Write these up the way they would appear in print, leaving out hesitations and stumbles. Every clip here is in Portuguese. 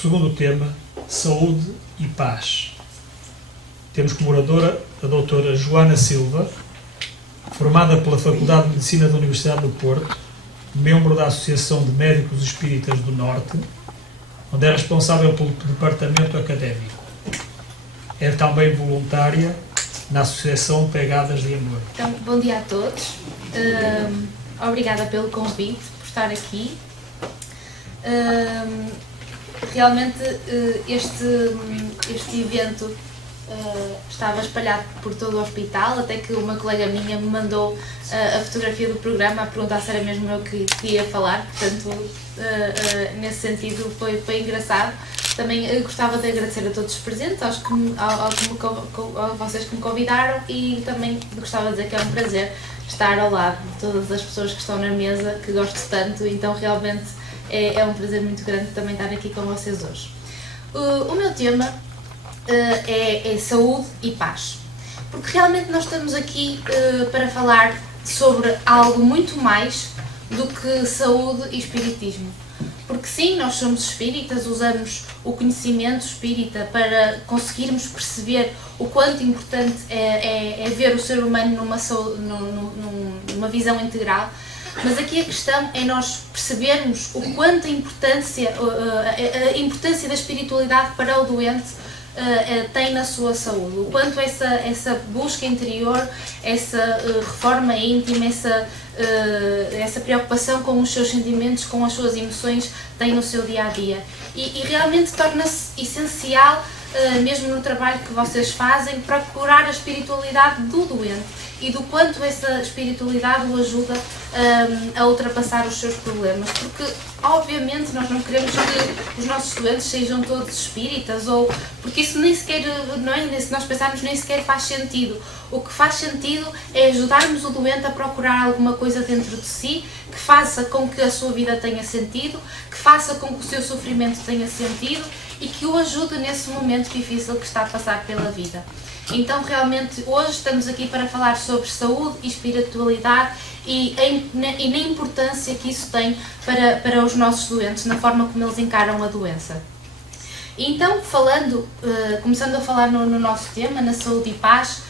segundo tema, saúde e paz. Temos como oradora a doutora Joana Silva, formada pela Faculdade de Medicina da Universidade do Porto, membro da Associação de Médicos Espíritas do Norte, onde é responsável pelo departamento académico. É também voluntária na Associação Pegadas de Amor. Então, bom dia a todos. Obrigada pelo convite, por estar aqui. Realmente este evento estava espalhado por todo o hospital, até que uma colega minha me mandou a fotografia do programa a perguntar se era mesmo eu que ia falar, portanto, nesse sentido foi engraçado. Também gostava de agradecer a todos os presentes, a vocês que me convidaram, e também gostava de dizer que é um prazer estar ao lado de todas as pessoas que estão na mesa, que gosto tanto, então realmente é um prazer muito grande também estar aqui com vocês hoje. O meu tema é saúde e paz, porque realmente nós estamos aqui para falar sobre algo muito mais do que saúde e espiritismo. Porque sim, nós somos espíritas, usamos o conhecimento espírita para conseguirmos perceber o quanto importante é ver o ser humano numa visão integral, mas aqui a questão é nós percebermos o quanto a importância da espiritualidade para o doente tem na sua saúde, o quanto essa busca interior, essa reforma íntima, essa preocupação com os seus sentimentos, com as suas emoções tem no seu dia-a-dia. E realmente torna-se essencial, mesmo no trabalho que vocês fazem, procurar a espiritualidade do doente e do quanto essa espiritualidade o ajuda a ultrapassar os seus problemas, porque obviamente nós não queremos que os nossos doentes sejam todos espíritas, ou porque isso nem sequer, não é? Se nós pensarmos, nem sequer faz sentido. O que faz sentido é ajudarmos o doente a procurar alguma coisa dentro de si que faça com que a sua vida tenha sentido, que faça com que o seu sofrimento tenha sentido e que o ajude nesse momento difícil que está a passar pela vida. Então realmente hoje estamos aqui para falar sobre saúde e espiritualidade e na importância que isso tem para os nossos doentes, na forma como eles encaram a doença. Então, começando a falar no nosso tema, na saúde e paz,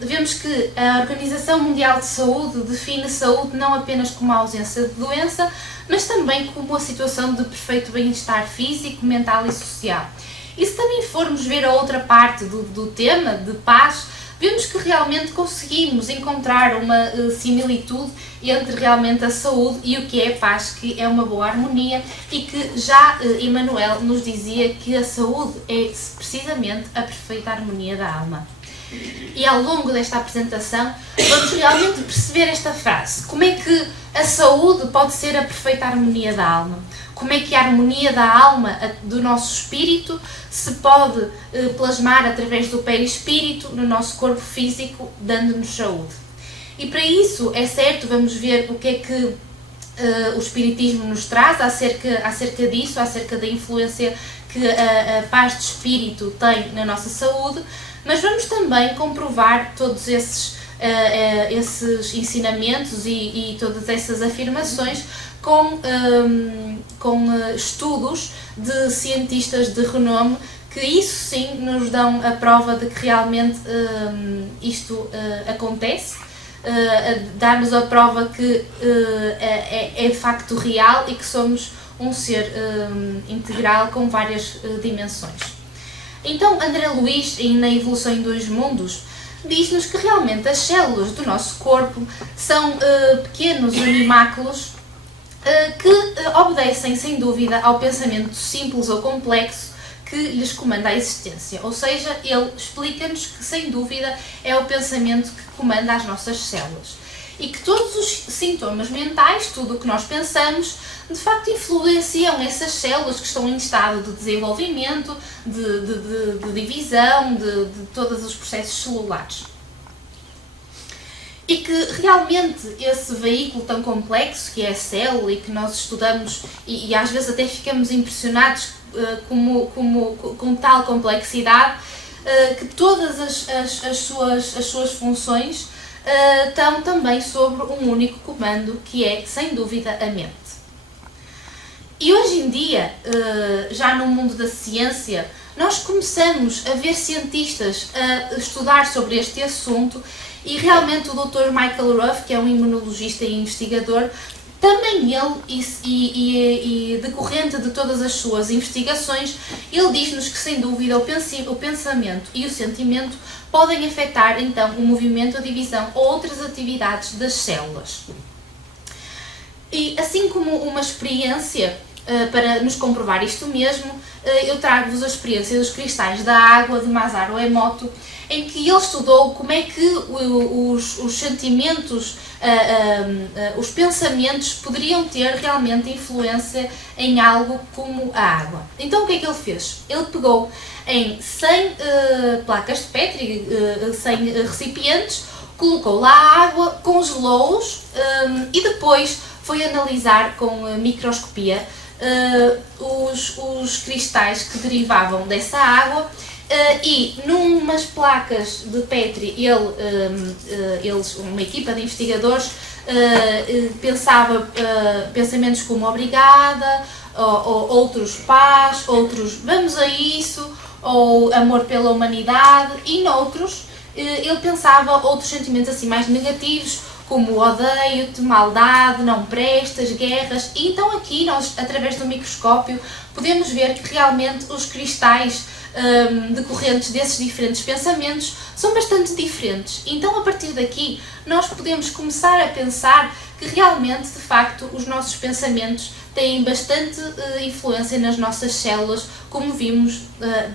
vemos que a Organização Mundial de Saúde define saúde não apenas como a ausência de doença, mas também como a situação de perfeito bem-estar físico, mental e social. E se também formos ver a outra parte do tema, de paz, vemos que realmente conseguimos encontrar uma similitude entre realmente a saúde e o que é paz, que é uma boa harmonia, e que já Emmanuel nos dizia que a saúde é precisamente a perfeita harmonia da alma. E ao longo desta apresentação vamos realmente perceber esta frase: como é que a saúde pode ser a perfeita harmonia da alma? Como é que a harmonia da alma, do nosso espírito, se pode plasmar através do perispírito no nosso corpo físico, dando-nos saúde? E para isso, é certo, vamos ver o que é que o espiritismo nos traz acerca disso, acerca da influência que a paz de espírito tem na nossa saúde, mas vamos também comprovar todos esses ensinamentos e todas essas afirmações com estudos de cientistas de renome, que isso sim nos dão a prova de que realmente isto acontece, dar-nos a prova que é de facto real e que somos um ser integral com várias dimensões. Então, André Luiz, na Evolução em Dois Mundos, diz-nos que realmente as células do nosso corpo são pequenos animáculos que obedecem, sem dúvida, ao pensamento simples ou complexo que lhes comanda a existência. Ou seja, ele explica-nos que, sem dúvida, é o pensamento que comanda as nossas células. E que todos os sintomas mentais, tudo o que nós pensamos, de facto influenciam essas células que estão em estado de desenvolvimento, de divisão, de todos os processos celulares. E que realmente esse veículo tão complexo que é a célula e que nós estudamos e às vezes até ficamos impressionados com tal complexidade, que todas as suas funções estão também sobre um único comando, que é, sem dúvida, a mente. E hoje em dia, já no mundo da ciência, nós começamos a ver cientistas a estudar sobre este assunto e realmente o Dr. Michael Ruff, que é um imunologista e investigador, também ele, e decorrente de todas as suas investigações, ele diz-nos que sem dúvida o pensamento e o sentimento podem afetar então o movimento, a divisão ou outras atividades das células. E assim como uma experiência, para nos comprovar isto mesmo, eu trago-vos a experiência dos cristais da água de Masaru Emoto, em que ele estudou como é que os sentimentos, os pensamentos poderiam ter realmente influência em algo como a água. Então o que é que ele fez? Ele pegou em 100 placas de Petri, 100 recipientes, colocou lá a água, congelou-os e depois foi analisar com microscopia os cristais que derivavam dessa água e numas placas de Petri uma equipa de investigadores pensava pensamentos como obrigada, ou outros paz, outros vamos a isso, ou amor pela humanidade, e noutros ele pensava outros sentimentos assim mais negativos, como odeio-te, maldade, não prestas, guerras. E então aqui nós, através do microscópio, podemos ver que realmente os cristais decorrentes desses diferentes pensamentos são bastante diferentes. Então a partir daqui nós podemos começar a pensar que realmente, de facto, os nossos pensamentos têm bastante influência nas nossas células, como vimos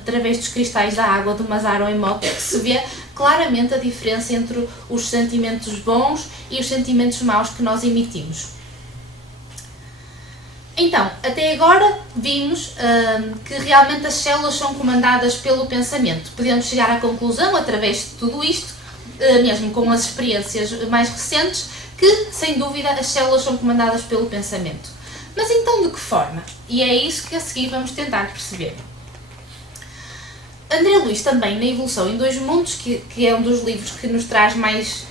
através dos cristais da água do Masaru Emoto, que se vê claramente a diferença entre os sentimentos bons e os sentimentos maus que nós emitimos. Então, até agora vimos que realmente as células são comandadas pelo pensamento. Podemos chegar à conclusão, através de tudo isto, mesmo com as experiências mais recentes, que, sem dúvida, as células são comandadas pelo pensamento. Mas então de que forma? E é isso que a seguir vamos tentar perceber. André Luiz também, na Evolução em Dois Mundos, que é um dos livros que nos traz mais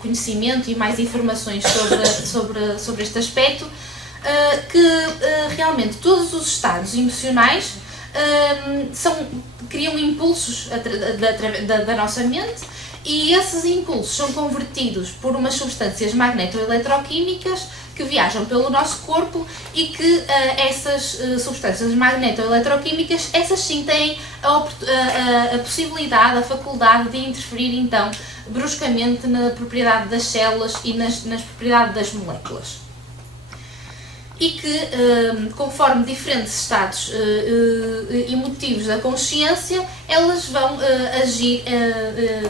conhecimento e mais informações sobre este aspecto, que realmente todos os estados emocionais criam impulsos da nossa mente, e esses impulsos são convertidos por umas substâncias magneto-eletroquímicas que viajam pelo nosso corpo, e que essas substâncias magneto-eletroquímicas, essas sim têm a possibilidade, a faculdade de interferir então bruscamente na propriedade das células e nas propriedades das moléculas. E que, conforme diferentes estados emotivos da consciência, elas vão agir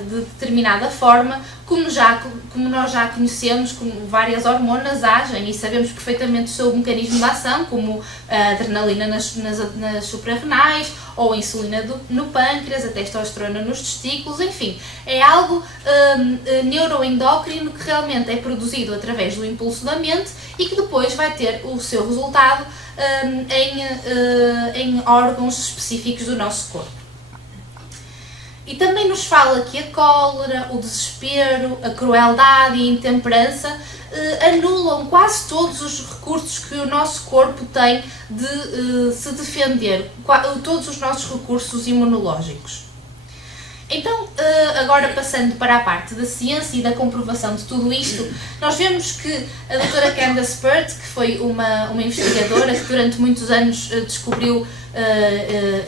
de determinada forma, como nós já conhecemos, como várias hormonas agem e sabemos perfeitamente o seu mecanismo de ação, como a adrenalina nas suprarrenais, ou a insulina no pâncreas, a testosterona nos testículos, enfim, é algo neuroendócrino que realmente é produzido através do impulso da mente e que depois vai ter o seu resultado em órgãos específicos do nosso corpo. E também nos fala que a cólera, o desespero, a crueldade e a intemperança anulam quase todos os recursos que o nosso corpo tem de se defender, todos os nossos recursos imunológicos. Então, agora passando para a parte da ciência e da comprovação de tudo isto, nós vemos que a doutora Candace Pert, que foi uma investigadora que durante muitos anos descobriu,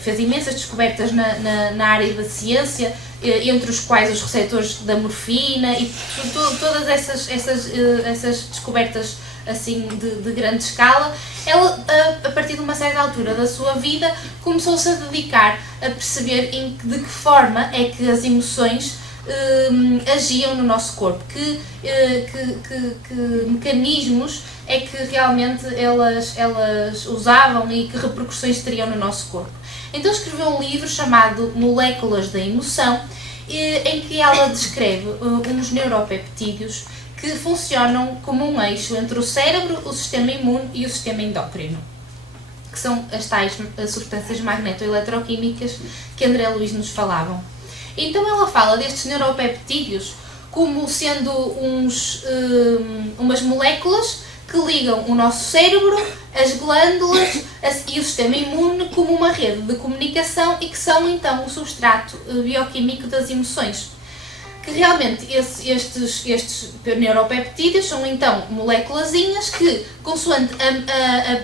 fez imensas descobertas na área da ciência, entre os quais os receptores da morfina e todas essas descobertas assim de grande escala, ela, a partir de uma certa altura da sua vida, começou-se a dedicar a perceber de que forma é que as emoções agiam no nosso corpo, que mecanismos é que realmente elas usavam e que repercussões teriam no nosso corpo. Então escreveu um livro chamado Moléculas da Emoção, em que ela descreve uns neuropeptídeos que funcionam como um eixo entre o cérebro, o sistema imune e o sistema endócrino, que são as tais substâncias magneto-eletroquímicas que André Luiz nos falavam. Então ela fala destes neuropeptídeos como sendo umas moléculas que ligam o nosso cérebro as glândulas e o sistema imune como uma rede de comunicação e que são então o substrato bioquímico das emoções. Que realmente estes neuropeptídeos são então moléculazinhas que, consoante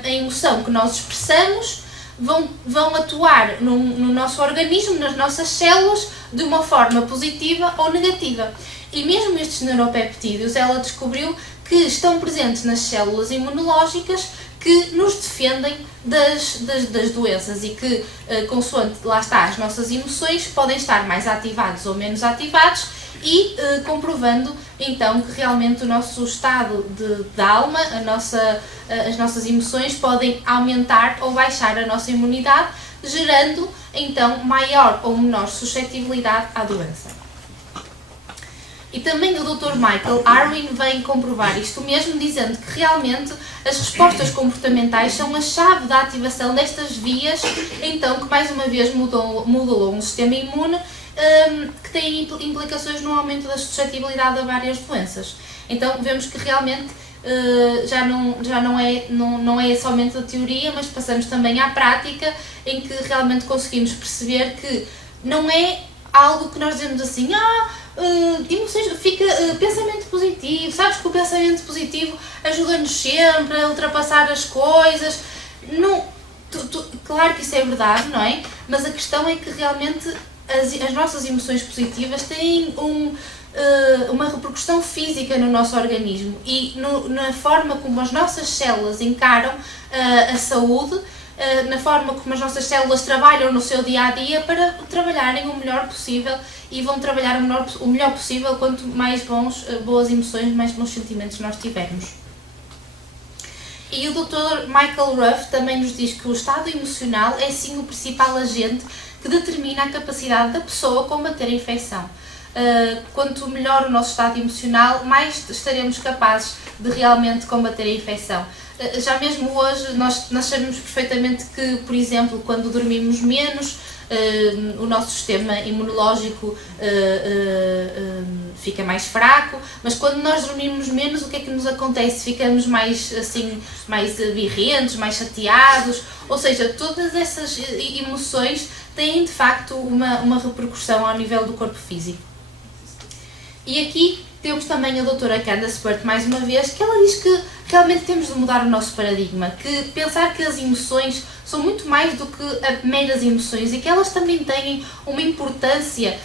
a emoção que nós expressamos, vão atuar no nosso organismo, nas nossas células, de uma forma positiva ou negativa. E mesmo estes neuropeptídeos, ela descobriu que estão presentes nas células imunológicas que nos defendem das doenças e que, consoante lá está, as nossas emoções podem estar mais ativados ou menos ativados e comprovando então que realmente o nosso estado de alma, as nossas emoções podem aumentar ou baixar a nossa imunidade, gerando então maior ou menor suscetibilidade à doença. E também o Dr. Michael Arwin vem comprovar isto mesmo, dizendo que realmente as respostas comportamentais são a chave da ativação destas vias, então que mais uma vez modulou um sistema imune que tem implicações no aumento da suscetibilidade a várias doenças. Então vemos que realmente já não é somente a teoria, mas passamos também à prática, em que realmente conseguimos perceber que não é algo que nós dizemos assim, emoções, pensamento positivo, sabes que o pensamento positivo ajuda-nos sempre a ultrapassar as coisas. Não, claro que isso é verdade, não é? Mas a questão é que realmente as nossas emoções positivas têm uma repercussão física no nosso organismo e na forma como as nossas células encaram a saúde, na forma como as nossas células trabalham no seu dia-a-dia para trabalharem o melhor possível e vão trabalhar o melhor possível quanto mais boas emoções, mais bons sentimentos nós tivermos. E o Dr. Michael Ruff também nos diz que o estado emocional é sim o principal agente que determina a capacidade da pessoa combater a infecção. Quanto melhor o nosso estado emocional, mais estaremos capazes de realmente combater a infecção. Já mesmo hoje nós sabemos perfeitamente que, por exemplo, quando dormimos menos, o nosso sistema imunológico fica mais fraco, mas quando nós dormimos menos, o que é que nos acontece? Ficamos mais birrentos, mais chateados, ou seja, todas essas emoções têm de facto uma repercussão ao nível do corpo físico. E aqui temos também a doutora Candace Pert, mais uma vez, que ela diz que realmente temos de mudar o nosso paradigma, que pensar que as emoções são muito mais do que meras emoções e que elas também têm uma importância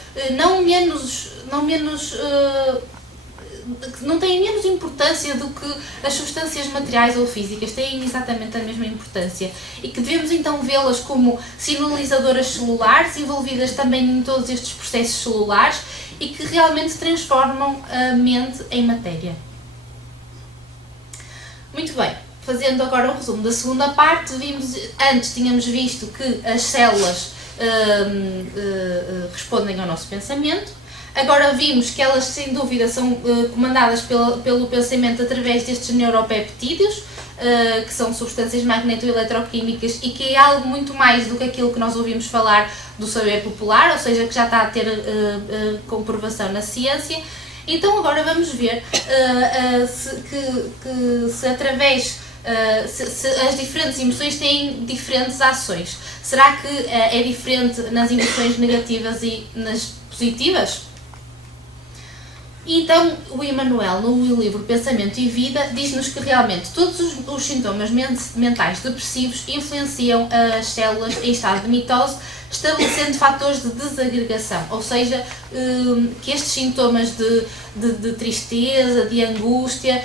não têm menos importância do que as substâncias materiais ou físicas, têm exatamente a mesma importância e que devemos então vê-las como sinalizadoras celulares, envolvidas também em todos estes processos celulares e que realmente transformam a mente em matéria. Muito bem, fazendo agora o resumo da segunda parte, antes tínhamos visto que as células respondem ao nosso pensamento. Agora vimos que elas, sem dúvida, são comandadas pelo pensamento através destes neuropeptídeos, que são substâncias magneto-eletroquímicas e que é algo muito mais do que aquilo que nós ouvimos falar do saber popular, ou seja, que já está a ter comprovação na ciência. Então agora vamos ver se através se as diferentes emoções têm diferentes ações. Será que é diferente nas emoções negativas e nas positivas? E então o Emmanuel, no livro Pensamento e Vida, diz-nos que realmente todos os sintomas mentais depressivos influenciam as células em estado de mitose, estabelecendo fatores de desagregação, ou seja, que estes sintomas de tristeza, de angústia,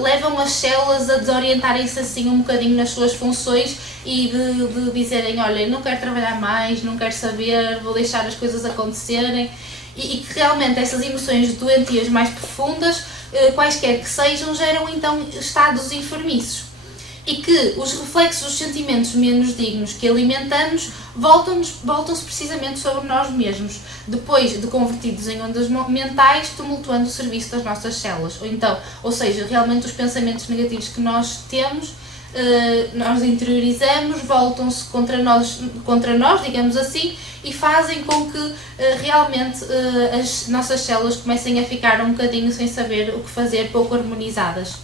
levam as células a desorientarem-se assim um bocadinho nas suas funções e de dizerem, olha, não quero trabalhar mais, não quero saber, vou deixar as coisas acontecerem. E que realmente essas emoções doentias mais profundas, quaisquer que sejam, geram então estados enfermiços. E que os reflexos dos sentimentos menos dignos que alimentamos voltam-se precisamente sobre nós mesmos, depois de convertidos em ondas mentais, tumultuando o serviço das nossas células. Ou seja, realmente os pensamentos negativos que nós temos, nós interiorizamos, voltam-se contra nós, digamos assim, e fazem com que realmente as nossas células comecem a ficar um bocadinho sem saber o que fazer, pouco harmonizadas.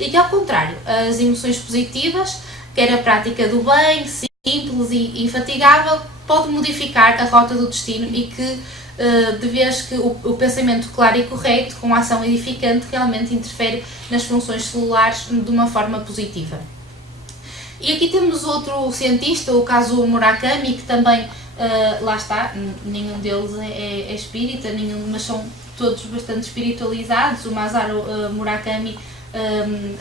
E que, ao contrário, as emoções positivas quer a prática do bem, simples e infatigável, pode modificar a rota do destino e que, de vez que o pensamento claro e correto, com a ação edificante, realmente interfere nas funções celulares de uma forma positiva. E aqui temos outro cientista, o Kazuo Murakami, que também, lá está, nenhum deles é espírita, mas são todos bastante espiritualizados. O Masaru Murakami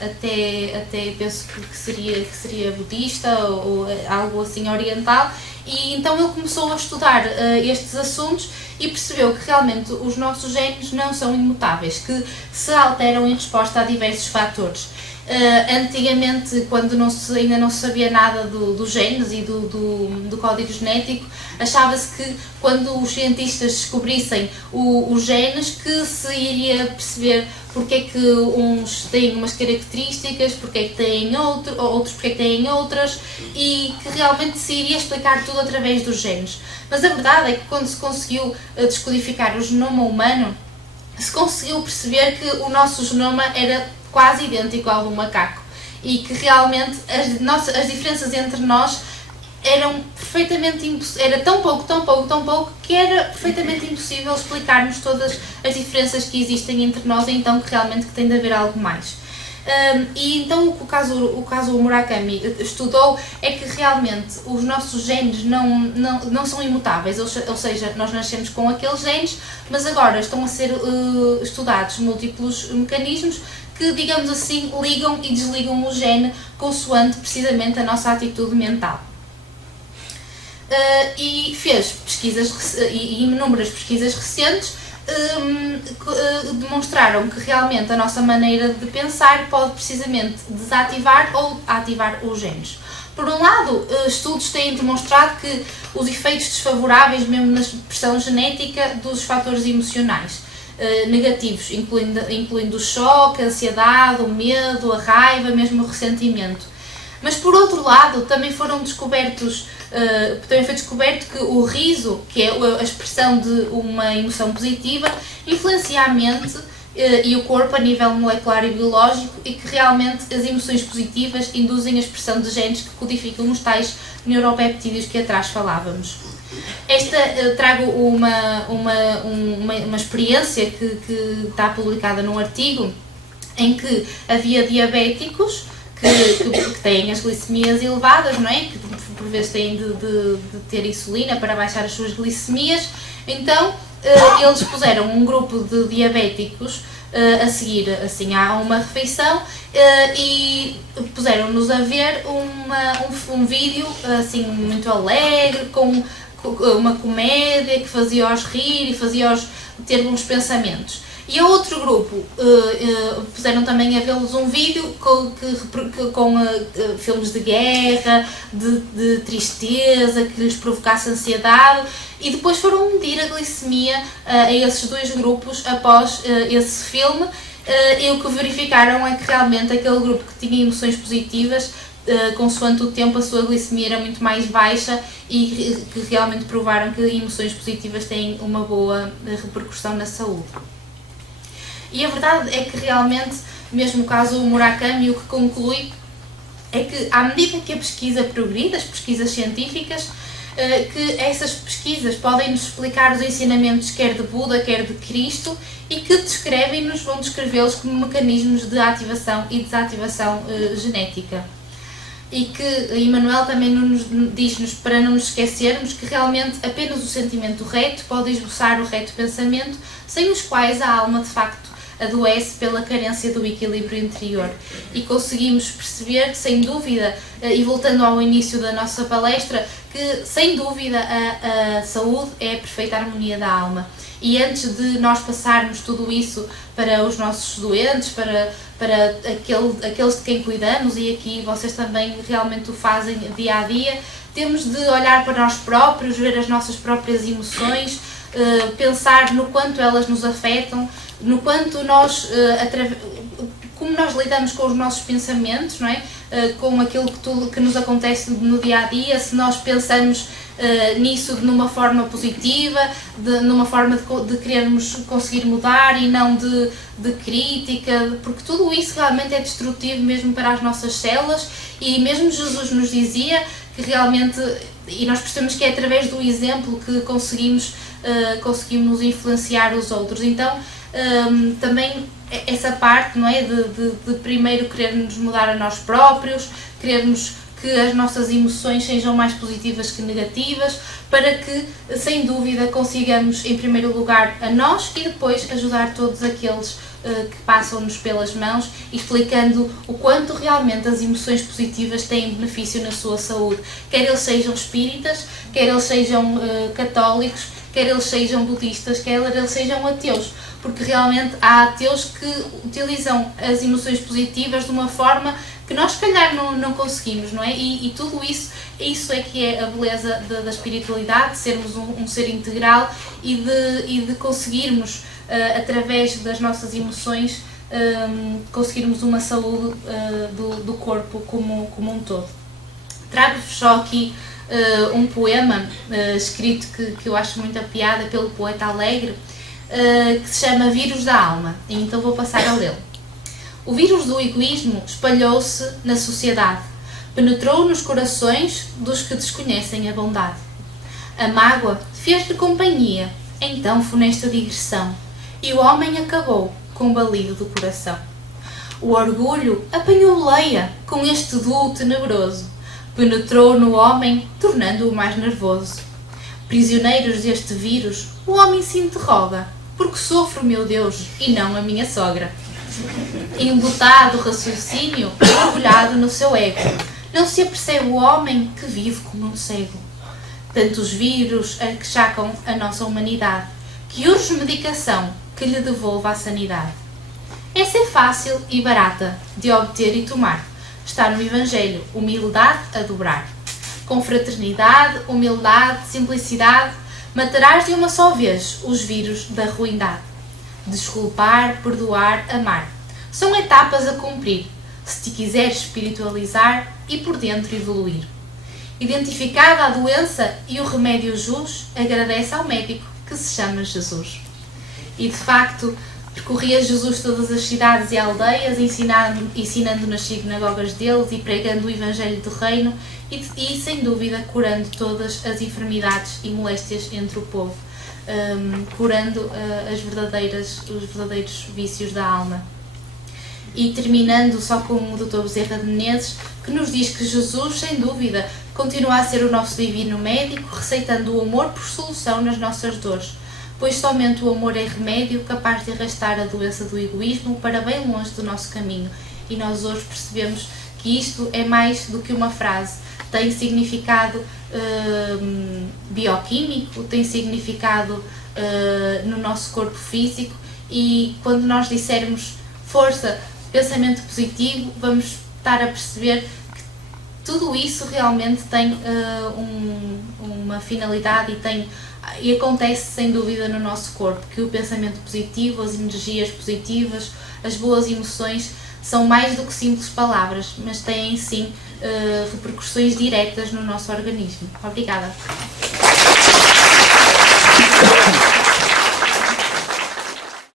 até penso que seria budista ou algo assim oriental, e então ele começou a estudar estes assuntos e percebeu que realmente os nossos genes não são imutáveis, que se alteram em resposta a diversos fatores. Antigamente, quando ainda não se sabia nada dos genes e do código genético, achava-se que quando os cientistas descobrissem os genes que se iria perceber porque é que uns têm umas características, porque é que têm outros porque é que têm outras, e que realmente se iria explicar tudo através dos genes. Mas a verdade é que quando se conseguiu descodificar o genoma humano, se conseguiu perceber que o nosso genoma era quase idêntico ao do macaco e que realmente as diferenças entre nós eram perfeitamente impossíveis, era tão pouco que era perfeitamente impossível explicarmos todas as diferenças que existem entre nós, então que realmente tem de haver algo mais. E então o caso Murakami estudou é que realmente os nossos genes não são imutáveis, ou seja, nós nascemos com aqueles genes, mas agora estão a ser estudados múltiplos mecanismos que, digamos assim, ligam e desligam o gene consoante precisamente a nossa atitude mental. E fez pesquisas, e inúmeras pesquisas recentes demonstraram que realmente a nossa maneira de pensar pode precisamente desativar ou ativar os genes. Por um lado, estudos têm demonstrado que os efeitos desfavoráveis, mesmo na expressão genética, dos fatores emocionais negativos, incluindo o choque, a ansiedade, o medo, a raiva, mesmo o ressentimento. Mas por outro lado, também foi descoberto que o riso, que é a expressão de uma emoção positiva, influencia a mente e o corpo a nível molecular e biológico, e que realmente as emoções positivas induzem a expressão de genes que codificam os tais neuropeptídeos que atrás falávamos. Trago uma experiência que está publicada num artigo em que havia diabéticos que têm as glicemias elevadas, não é? Que por vezes têm de ter insulina para baixar as suas glicemias. Então eles puseram um grupo de diabéticos a seguir assim a uma refeição e puseram-nos a ver um vídeo assim muito alegre, com uma comédia que fazia-os rir e fazia-os ter bons pensamentos. E a outro grupo puseram também a vê-los um vídeo com filmes de guerra, de tristeza, que lhes provocasse ansiedade, e depois foram medir a glicemia a esses dois grupos após esse filme, e o que verificaram é que realmente aquele grupo que tinha emoções positivas, consoante o tempo, a sua glicemia era muito mais baixa, e que realmente provaram que emoções positivas têm uma boa repercussão na saúde. E a verdade é que realmente, mesmo o caso Murakami, o que conclui é que, à medida que a pesquisa progride, as pesquisas científicas, que essas pesquisas podem nos explicar os ensinamentos quer de Buda, quer de Cristo, e que descrevem-nos, vão descrevê-los como mecanismos de ativação e desativação genética. E que Emmanuel também diz-nos para não nos esquecermos que realmente apenas o sentimento reto pode esboçar o reto pensamento, sem os quais a alma de facto adoece pela carência do equilíbrio interior. E conseguimos perceber, sem dúvida, e voltando ao início da nossa palestra, que sem dúvida a saúde é a perfeita harmonia da alma. E antes de nós passarmos tudo isso para os nossos doentes, para aqueles de quem cuidamos, e aqui vocês também realmente o fazem dia a dia, temos de olhar para nós próprios, ver as nossas próprias emoções, pensar no quanto elas nos afetam, no quanto nós, como nós lidamos com os nossos pensamentos, não é? Com aquilo que nos acontece no dia a dia, se nós pensamos nisso numa forma positiva, numa forma de querermos conseguir mudar e não de crítica, porque tudo isso realmente é destrutivo mesmo para as nossas células, e mesmo Jesus nos dizia que realmente, e nós percebemos que é através do exemplo que conseguimos influenciar os outros. Então também essa parte, não é, de primeiro querermos mudar a nós próprios, querermos que as nossas emoções sejam mais positivas que negativas, para que, sem dúvida, consigamos em primeiro lugar a nós e depois ajudar todos aqueles que passam-nos pelas mãos, explicando o quanto realmente as emoções positivas têm benefício na sua saúde, quer eles sejam espíritas, quer eles sejam católicos, quer eles sejam budistas, quer eles sejam ateus, porque realmente há ateus que utilizam as emoções positivas de uma forma que nós se calhar não conseguimos, não é? E tudo isso é que é a beleza da espiritualidade, de sermos um ser integral e de conseguirmos, através das nossas emoções, conseguirmos uma saúde do corpo como um todo. Trago-vos só aqui um poema escrito que eu acho muita piada pelo poeta Alegre, que se chama Vírus da Alma, e então vou passar a lê-lo. O vírus do egoísmo espalhou-se na sociedade, penetrou nos corações dos que desconhecem a bondade. A mágoa fez-lhe companhia, então funesta digressão, e o homem acabou com o balido do coração. O orgulho apanhou leia com este duo tenebroso, penetrou no homem, tornando-o mais nervoso. Prisioneiros deste vírus, o homem se interroga: porque sofro, meu Deus, e não a minha sogra? Embotado raciocínio, mergulhado no seu ego, não se apercebe o homem que vive como um cego. Tantos vírus achacam a nossa humanidade, que urge medicação que lhe devolva a sanidade. Essa é fácil e barata de obter e tomar. Está no Evangelho, humildade a dobrar. Com fraternidade, humildade, simplicidade, matarás de uma só vez os vírus da ruindade. Desculpar, perdoar, amar. São etapas a cumprir, se te quiseres espiritualizar e por dentro evoluir. Identificada a doença e o remédio jus, agradece ao médico que se chama Jesus. E de facto, percorria Jesus todas as cidades e aldeias, ensinando nas sinagogas deles e pregando o Evangelho do Reino e sem dúvida, curando todas as enfermidades e moléstias entre o povo, curando os verdadeiros vícios da alma. E terminando só com o Dr. Bezerra de Menezes, que nos diz que Jesus, sem dúvida, continua a ser o nosso divino médico, receitando o amor por solução nas nossas dores, pois somente o amor é remédio capaz de arrastar a doença do egoísmo para bem longe do nosso caminho. E nós hoje percebemos que isto é mais do que uma frase, tem significado bioquímico, tem significado no nosso corpo físico, e quando nós dissermos força, pensamento positivo, vamos estar a perceber que tudo isso realmente tem uma finalidade e acontece sem dúvida no nosso corpo, que o pensamento positivo, as energias positivas, as boas emoções são mais do que simples palavras, mas têm sim repercussões diretas no nosso organismo. Obrigada.